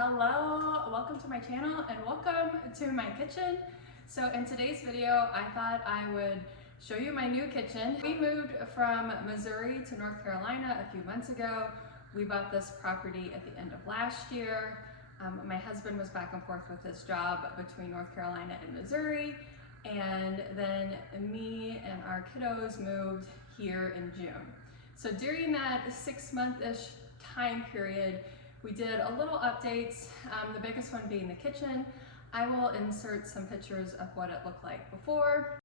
Hello, welcome to my channel and welcome to my kitchen. So in today's video, I thought I would show you my new kitchen. We moved from Missouri to North Carolina a few months ago. We bought this property at the end of last year. My husband was back and forth with his job between North Carolina and Missouri. And then me and our kiddos moved here in June. So during that 6-month-ish time period, we did a little updates, the biggest one being the kitchen. I will insert some pictures of what it looked like before.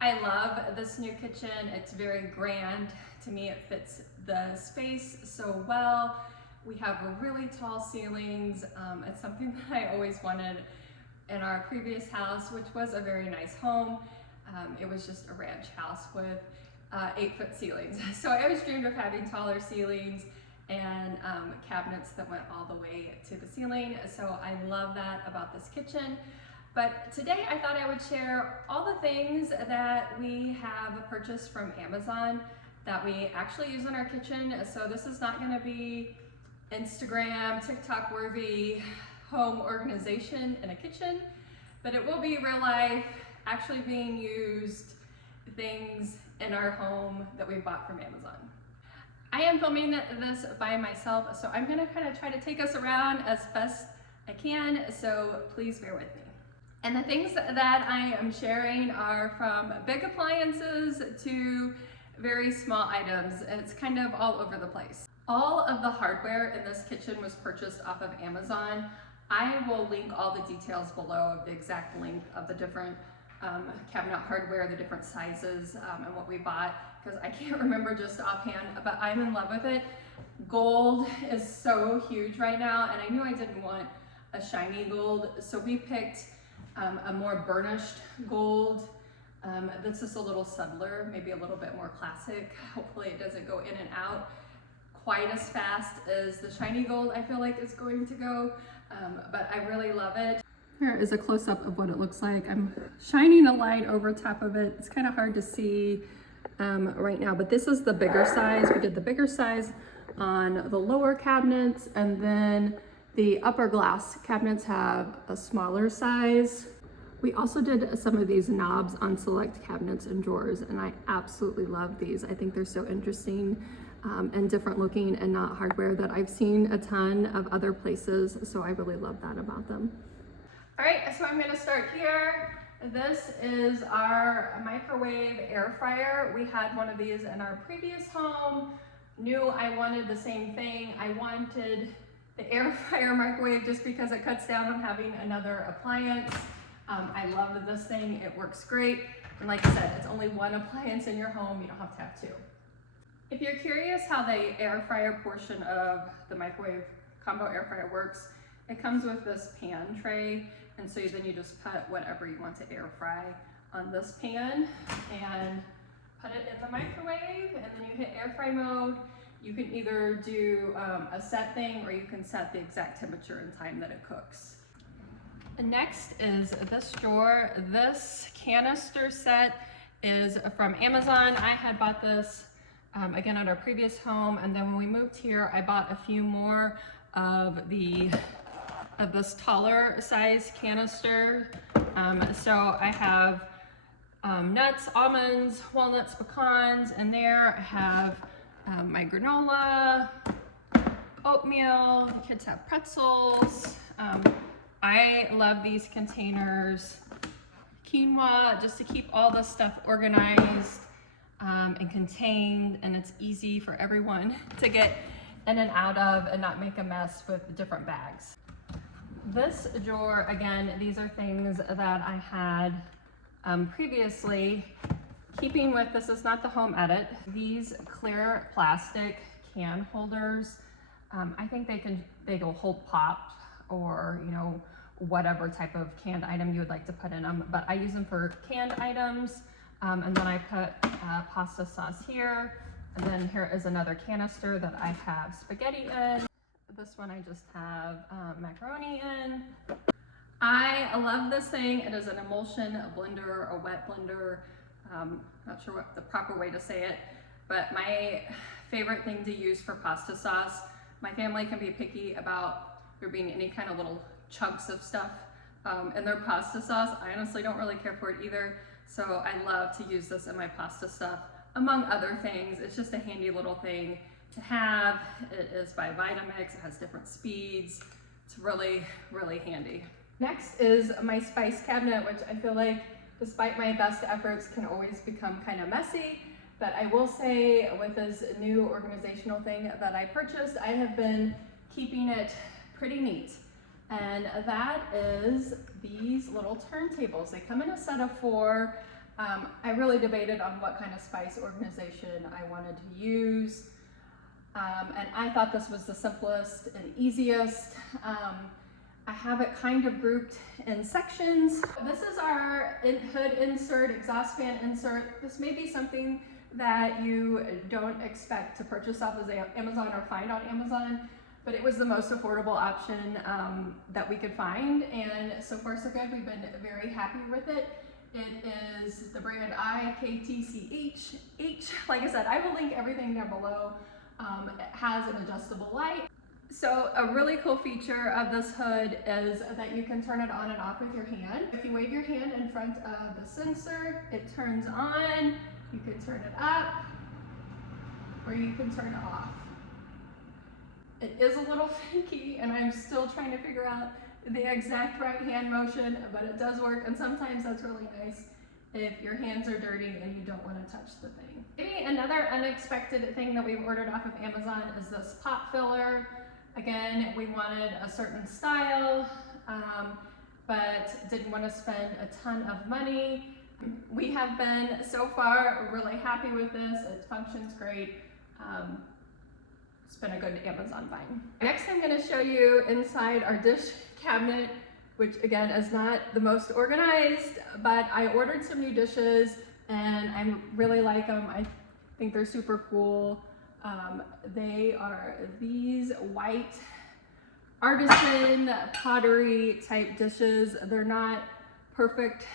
I love this new kitchen. It's very grand. To me, it fits the space so well. We have really tall ceilings. It's something that I always wanted in our previous house, which was a very nice home. It was just a ranch house with 8-foot ceilings. So I always dreamed of having taller ceilings and cabinets that went all the way to the ceiling. So I love that about this kitchen. But today I thought I would share all the things that we have purchased from Amazon that we actually use in our kitchen. So this is not going to be Instagram, TikTok worthy home organization in a kitchen, but it will be real life, actually being used things in our home that we bought from Amazon. I am filming this by myself, so I'm gonna kind of try to take us around as best I can, so please bear with me. And the things that I am sharing are from big appliances to very small items. It's kind of all over the place. All of the hardware in this kitchen was purchased off of Amazon. I will link all the details below of the exact length of the different cabinet hardware, the different sizes, and what we bought, because I can't remember just offhand, but I'm in love with it. Gold is so huge right now, and I knew I didn't want a shiny gold, so we picked a more burnished gold. This is a little subtler, maybe a little bit more classic. Hopefully it doesn't go in and out quite as fast as the shiny gold I feel like is going to go, but I really love it. Here is a close-up of what it looks like. I'm shining a light over top of it. It's kind of hard to see right now, but this is the bigger size. We did the bigger size on the lower cabinets, and then the upper glass cabinets have a smaller size. We also did some of these knobs on select cabinets and drawers, and I absolutely love these. I think they're so interesting and different looking and not hardware that I've seen a ton of other places, so I really love that about them. All right, so I'm gonna start here. This is our microwave air fryer. We had one of these in our previous home. Knew I wanted the same thing. I wanted the air fryer microwave just because it cuts down on having another appliance. I love this thing, it works great. And like I said, it's only one appliance in your home, you don't have to have two. If you're curious how the air fryer portion of the microwave combo air fryer works, it comes with this pan tray, and so then you just put whatever you want to air fry on this pan and put it in the microwave, and then you hit air fry mode. You can either do a set thing, or you can set the exact temperature and time that it cooks. Next is this drawer. This canister set is from Amazon. I had bought this again at our previous home, and then when we moved here, I bought a few more of this taller size canister. So I have nuts, almonds, walnuts, pecans in there. I have my granola, oatmeal, the kids have pretzels. I love these containers, quinoa, just to keep all this stuff organized and contained, and it's easy for everyone to get in and out of and not make a mess with the different bags. This drawer, again, these are things that I had previously. Keeping with, this is not the home edit, these clear plastic can holders, I think they'll hold pop or, you know, whatever type of canned item you would like to put in them, but I use them for canned items. And then I put pasta sauce here, and then here is another canister that I have spaghetti in. This one I just have macaroni in. I love this thing. It is an emulsion, a blender, a wet blender. Not sure what the proper way to say it. But my favorite thing to use for pasta sauce, my family can be picky about there being any kind of little chunks of stuff in their pasta sauce. I honestly don't really care for it either. So I love to use this in my pasta stuff, among other things. It's just a handy little thing to have. It is by Vitamix, it has different speeds. It's really, really handy. Next is my spice cabinet, which I feel like, despite my best efforts, can always become kind of messy. But I will say, with this new organizational thing that I purchased, I have been keeping it pretty neat. And that is these little turntables. They come in a set of 4. I really debated on what kind of spice organization I wanted to use. And I thought this was the simplest and easiest. I have it kind of grouped in sections. This is our hood insert, exhaust fan insert. This may be something that you don't expect to purchase off of Amazon or find on Amazon, but it was the most affordable option that we could find, and so far so good. We've been very happy with it. It is the brand IKTCH. Like I said, I will link everything down below. It has an adjustable light. So a really cool feature of this hood is that you can turn it on and off with your hand. If you wave your hand in front of the sensor, it turns on. You can turn it up, or you can turn it off. It is a little finicky, and I'm still trying to figure out the exact right hand motion, but it does work, and sometimes that's really nice if your hands are dirty and you don't want to touch the thing. Maybe another unexpected thing that we've ordered off of Amazon is this pop filler. Again, we wanted a certain style, but didn't want to spend a ton of money. We have been, so far, really happy with this. It functions great. It's been a good Amazon find. Next, I'm going to show you inside our dish cabinet, which again is not the most organized, but I ordered some new dishes and I really like them. I think they're super cool. They are these white artisan pottery type dishes. They're not perfect.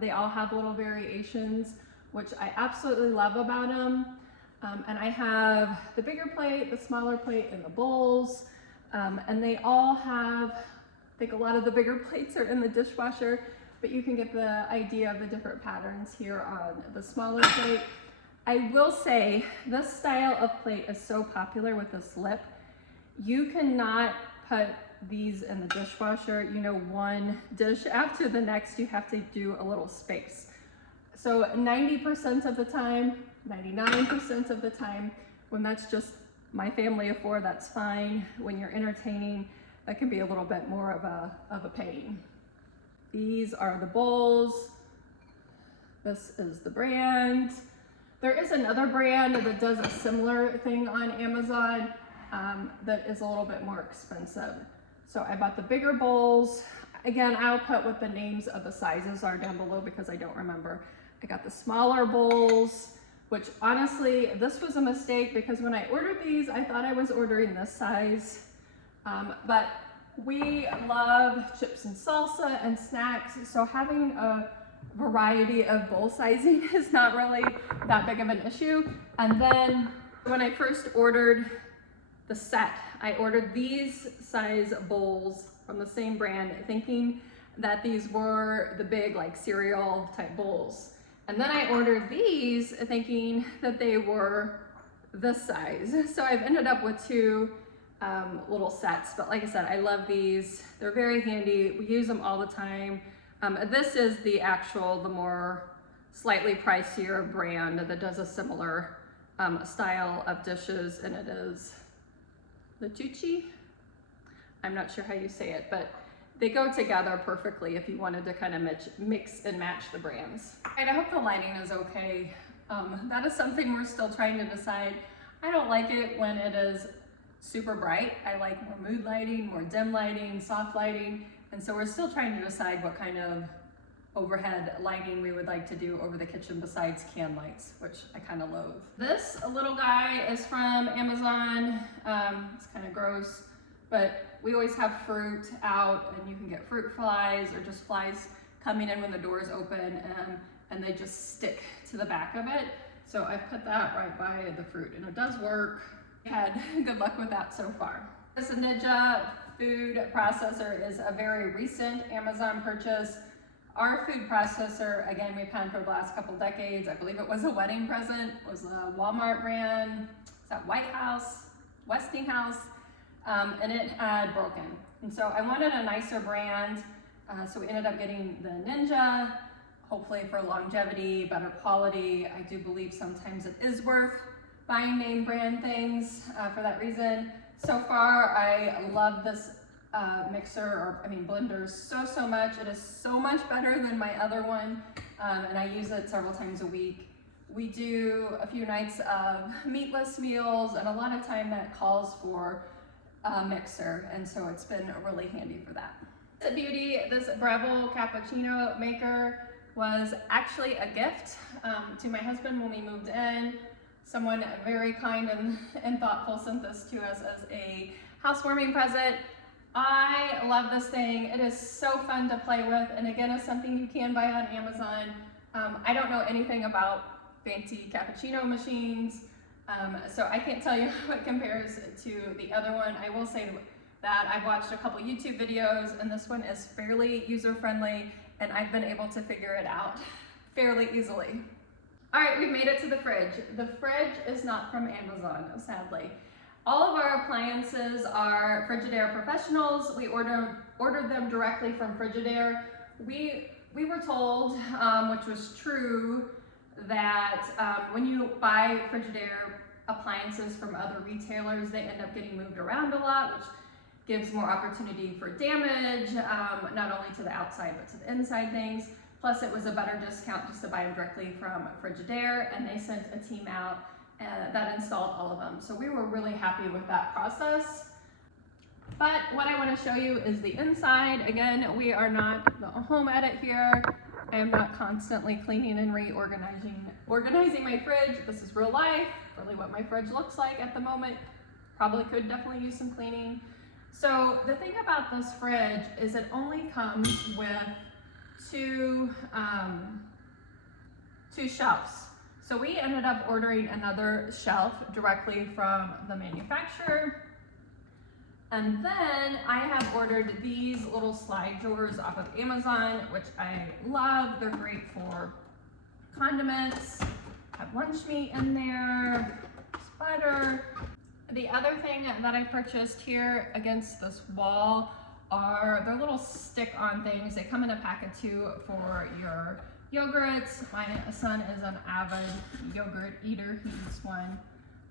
They all have little variations, which I absolutely love about them. And I have the bigger plate, the smaller plate, and the bowls. And they all have, I think a lot of the bigger plates are in the dishwasher, but you can get the idea of the different patterns here on the smaller plate. I will say this style of plate is so popular with this lip. You cannot put these in the dishwasher, you know, one dish after the next. You have to do a little space. So 90% of the time, 99% of the time, when that's just my family of 4, that's fine. When you're entertaining, that can be a little bit more of a pain. These are the bowls. This is the brand. There is another brand that does a similar thing on Amazon that is a little bit more expensive. So I bought the bigger bowls. Again, I'll put what the names of the sizes are down below because I don't remember. I got the smaller bowls, which honestly, this was a mistake because when I ordered these, I thought I was ordering this size. But we love chips and salsa and snacks, so having a variety of bowl sizing is not really that big of an issue. And then when I first ordered the set, I ordered these size bowls from the same brand, thinking that these were the big like cereal type bowls. And then I ordered these thinking that they were this size. So I've ended up with 2 little sets, but like I said, I love these. They're very handy. We use them all the time. This is the more slightly pricier brand that does a similar style of dishes, and it is the Tucci. I'm not sure how you say it, but they go together perfectly if you wanted to kind of mix and match the brands. And I hope the lighting is okay. That is something we're still trying to decide. I don't like it when it is super bright. I like more mood lighting, more dim lighting, soft lighting. And so we're still trying to decide what kind of overhead lighting we would like to do over the kitchen besides can lights, which I kind of loathe. This little guy is from Amazon. It's kind of gross, but we always have fruit out, and you can get fruit flies or just flies coming in when the doors open, and they just stick to the back of it. So I put that right by the fruit, and it does work. Had good luck with that so far. This Ninja food processor is a very recent Amazon purchase. Our food processor, again, we've had for the last couple decades. I believe it was a wedding present. It was a Walmart brand. Is that White House, Westinghouse, and it had broken. And so I wanted a nicer brand, so we ended up getting the Ninja, hopefully for longevity, better quality. I do believe sometimes it is worth buying name brand things for that reason. So far, I love this blender so much. It is so much better than my other one, and I use it several times a week. We do a few nights of meatless meals, and a lot of time that calls for a mixer, and so it's been really handy for that. It's a beauty. This Breville cappuccino maker was actually a gift to my husband when we moved in. Someone very kind and thoughtful sent this to us as a housewarming present. I love this thing. It is so fun to play with, and again, it's something you can buy on Amazon. I don't know anything about fancy cappuccino machines, so I can't tell you how it compares to the other one. I will say that I've watched a couple YouTube videos, and this one is fairly user-friendly, and I've been able to figure it out fairly easily. All right, we've made it to the fridge. The fridge is not from Amazon, sadly. All of our appliances are Frigidaire Professionals. We ordered them directly from Frigidaire. We were told, which was true, that when you buy Frigidaire appliances from other retailers, they end up getting moved around a lot, which gives more opportunity for damage, not only to the outside, but to the inside things. Plus, it was a better discount just to buy them directly from Frigidaire, and they sent a team out that installed all of them. So we were really happy with that process. But what I want to show you is the inside. Again, we are not the home edit here. I am not constantly cleaning and organizing my fridge. This is real life, really what my fridge looks like at the moment. Probably could definitely use some cleaning. So the thing about this fridge is it only comes with two shelves. So we ended up ordering another shelf directly from the manufacturer. And then I have ordered these little slide drawers off of Amazon, which I love. They're great for condiments, have lunch meat in there, butter. The other thing that I purchased here against this wall are their little stick-on things. They come in a pack of 2 for your yogurts. My son is an avid yogurt eater. He eats 1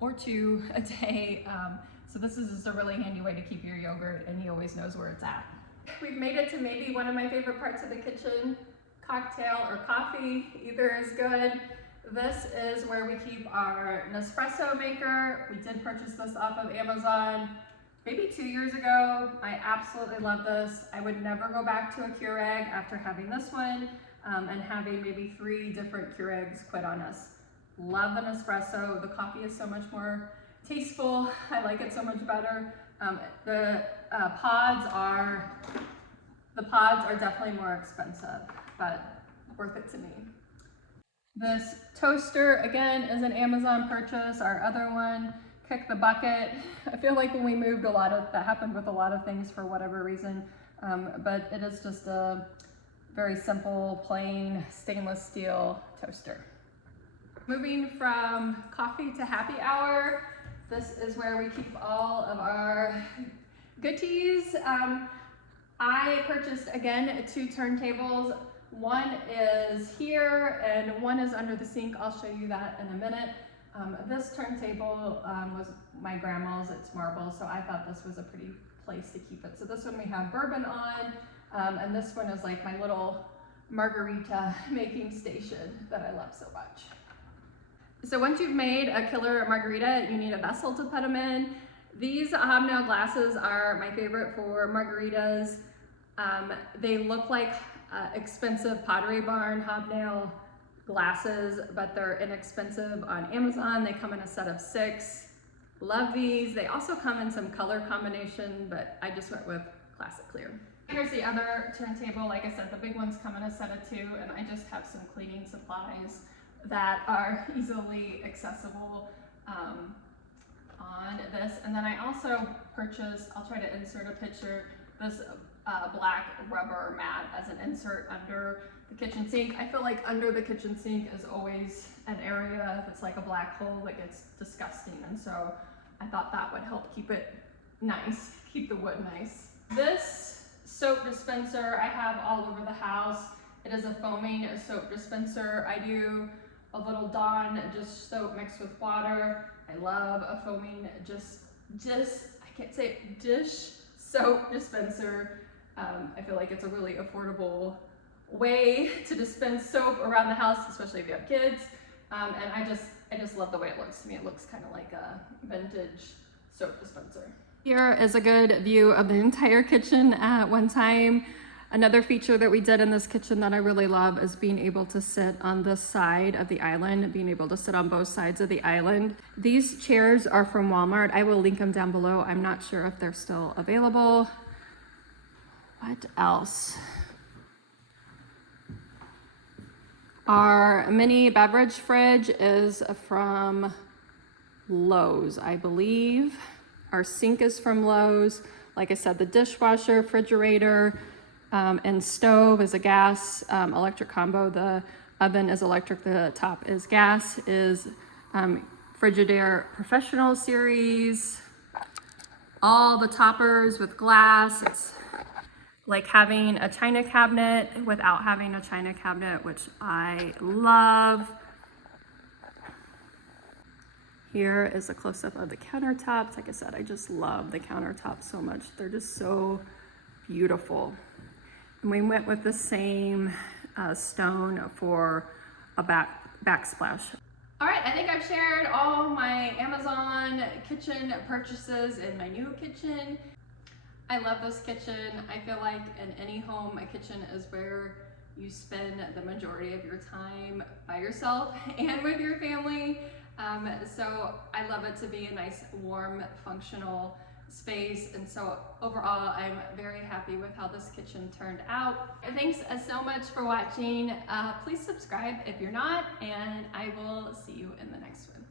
or 2 a day. So this is just a really handy way to keep your yogurt, and he always knows where it's at. We've made it to maybe one of my favorite parts of the kitchen. Cocktail or coffee, either is good. This is where we keep our Nespresso maker. We did purchase this off of Amazon maybe 2 years ago. I absolutely love this. I would never go back to a Keurig after having this one and having maybe 3 different Keurigs quit on us. Love the Nespresso. The coffee is so much more tasteful. I like it so much better. The pods are definitely more expensive, but worth it to me. This toaster, again, is an Amazon purchase. Our other one, Kick the Bucket. I feel like when we moved, that happened with a lot of things for whatever reason, but it is just a very simple, plain stainless steel toaster. Moving from coffee to happy hour, this is where we keep all of our goodies. I purchased, again, 2 turntables. One is here and one is under the sink. I'll show you that in a minute. This turntable was my grandma's. It's marble, so I thought this was a pretty place to keep it. So this one we have bourbon on, and this one is like my little margarita making station that I love so much. So once you've made a killer margarita, you need a vessel to put them in. These hobnail glasses are my favorite for margaritas. They look like expensive Pottery Barn hobnail glasses, but they're inexpensive on Amazon. They come in a set of 6. Love these. They also come in some color combination, but I just went with classic clear. Here's the other turntable. Like I said, the big ones come in a set of 2, and I just have some cleaning supplies that are easily accessible on this. And then I also purchased, I'll try to insert a picture, this black rubber mat as an insert under the kitchen sink. I feel like under the kitchen sink is always an area that's like a black hole that gets disgusting, and so I thought that would help keep it nice, keep the wood nice. This soap dispenser I have all over the house. It is a foaming soap dispenser. I do a little Dawn just soap mixed with water. I love a foaming I can't say it, dish soap dispenser. I feel like it's a really affordable way to dispense soap around the house, especially if you have kids. And I just love the way it looks to me. It looks kind of like a vintage soap dispenser. Here is a good view of the entire kitchen at one time. Another feature that we did in this kitchen that I really love is being able to sit on the side of the island, being able to sit on both sides of the island. These chairs are from Walmart. I will link them down below. I'm not sure if they're still available. What else? Our mini beverage fridge is from Lowe's, I believe. Our sink is from Lowe's. Like I said, the dishwasher, refrigerator, and stove is a gas electric combo. The oven is electric, the top is gas, is Frigidaire Professional Series. All the toppers with glass. It's like having a china cabinet without having a china cabinet, which I love. Here is a close-up of the countertops. Like I said, I just love the countertops so much. They're just so beautiful. And we went with the same stone for a backsplash. All right, I think I've shared all my Amazon kitchen purchases in my new kitchen. I love this kitchen. I feel like in any home, a kitchen is where you spend the majority of your time by yourself and with your family. So I love it to be a nice, warm, functional space. And so overall, I'm very happy with how this kitchen turned out. Thanks so much for watching. Please subscribe if you're not, and I will see you in the next one.